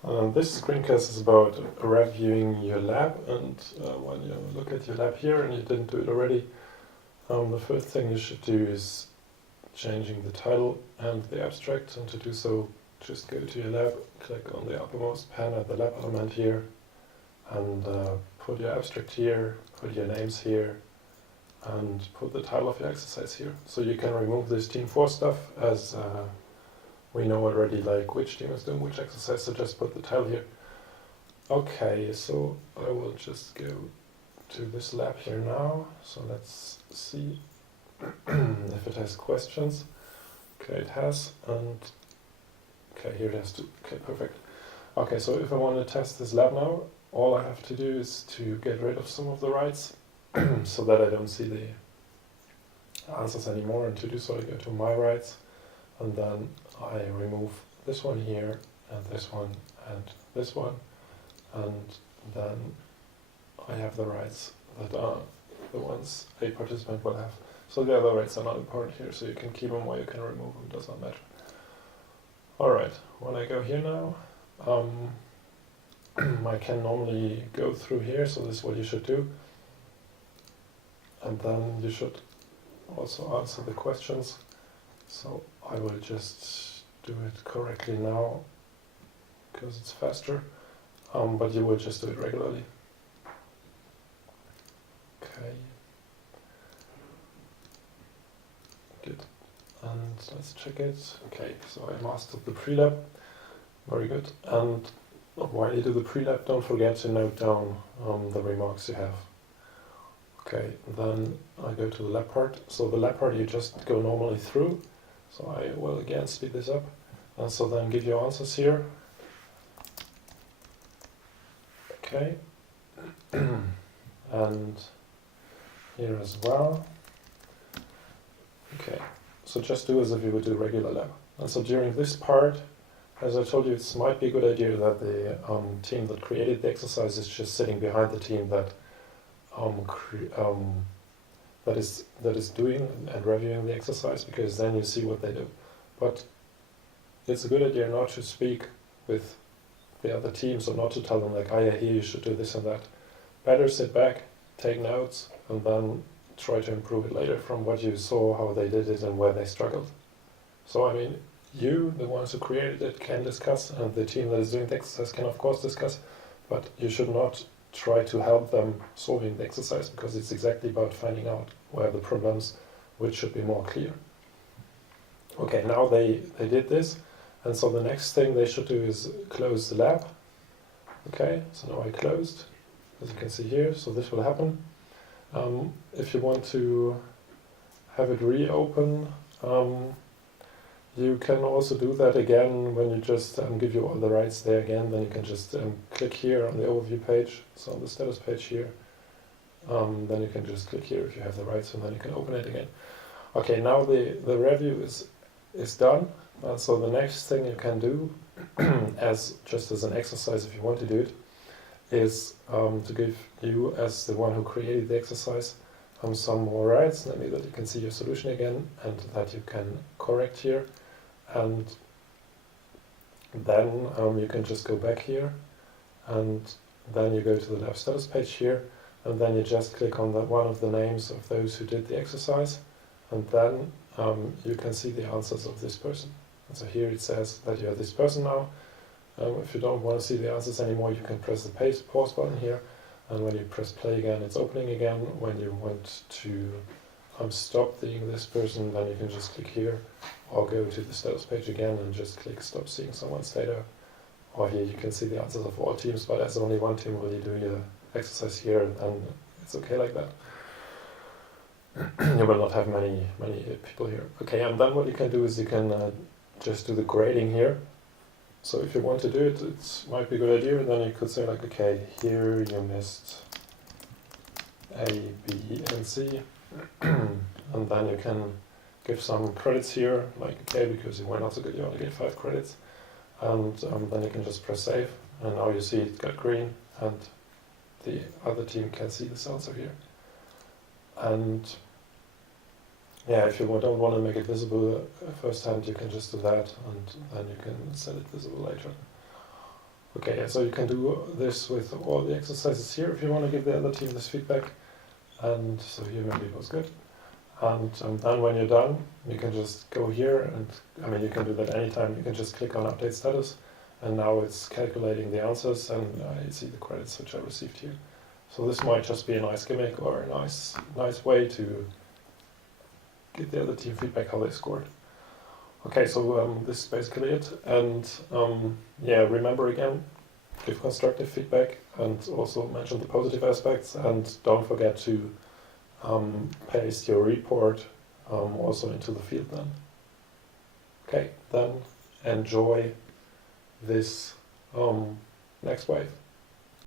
This screencast is about reviewing your lab, and when you look at your lab here and you didn't do it already, the first thing you should do is changing the title and the abstract, and to do so just go to your lab, click on the uppermost pen at the lab element here, and put your abstract here, put your names here, and put the title of your exercise here. So you can remove this team 4 stuff, as we know already like which team is doing which exercise, so just put the title here. Okay, so I will just go to this lab here now, so let's see if it has questions. Okay, it has, and okay, here it has two. Okay, perfect. Okay, so if I want to test this lab now, all I have to do is to get rid of some of the rights so that I don't see the answers anymore, and to do so I go to my rights, and then I remove this one here, and this one, and this one, and then I have the rights that are the ones a participant will have. So the other rights are not important here, so you can keep them or you can remove them, does not matter. Alright, when I go here now, I can normally go through here, so this is what you should do. And then you should also answer the questions. So I will just do it correctly now, because it's faster, but you will just do it regularly. Okay. Good. And let's check it. Okay, so I mastered the pre-lab. Very good. And while you do the pre-lab, don't forget to note down the remarks you have. Okay, then I go to the lab part. So the lab part you just go normally through. So I will again speed this up. And so then give your answers here. Okay. And here as well. Okay, so just do as if you would do regular lab. And so during this part, as I told you, it might be a good idea that the team that created the exercise is just sitting behind the team that that is doing and reviewing the exercise, because then you see what they do. But it's a good idea not to speak with the other teams, or not to tell them like, oh yeah, here you should do this and that. Better sit back, take notes, and then try to improve it later from what you saw, how they did it and where they struggled. So I mean, you, the ones who created it, can discuss, and the team that is doing the exercise can of course discuss, but you should not try to help them solving the exercise, because it's exactly about finding out where the problems, which should be more clear. Okay, now they did this, and so the next thing they should do is close the lab. Okay, so now I closed, as you can see here, so this will happen. If you want to have it reopen, you can also do that again when you just give you all the rights there again. Then you can just click here on the overview page, so on the status page here. Then you can just click here if you have the rights, and then you can open it again. Okay, now the review is done. So the next thing you can do, just as an exercise if you want to do it, is to give you, as the one who created the exercise, some more rights, namely that you can see your solution again, and that you can correct here. And then you can just go back here, and then you go to the lab status page here, and then you just click on one of the names of those who did the exercise, and then you can see the answers of this person. And so here it says that you are this person now. If you don't want to see the answers anymore, you can press the pause button here, and when you press play again, it's opening again. When you want to stop being this person, then you can just click here, or go to the status page again and just click stop seeing someone's data. Or here you can see the answers of all teams, but as only one team will you do your exercise here, and it's okay like that. You will not have many people here. Okay, and then what you can do is you can just do the grading here. So if you want to do it, it might be a good idea. Then you could say like, okay, here you missed A, B, and C, and then you can give some credits here, like okay, because you went not so good, you only get 5 credits, and then you can just press save, and now you see it got green, and the other team can see this answer here. And yeah, if you don't want to make it visible firsthand, you can just do that, and then you can set it visible later. Okay, so you can do this with all the exercises here if you want to give the other team this feedback. And so here maybe it was good. And then when you're done, you can just go here and, I mean, you can do that anytime. You can just click on update status, and now it's calculating the answers, and you see the credits which I received here. So this might just be a nice gimmick or a nice way to give the other team feedback how they scored. Okay, so this is basically it. And yeah, remember again, give constructive feedback and also mention the positive aspects, and don't forget to paste your report also into the field then. Okay, then enjoy this next wave.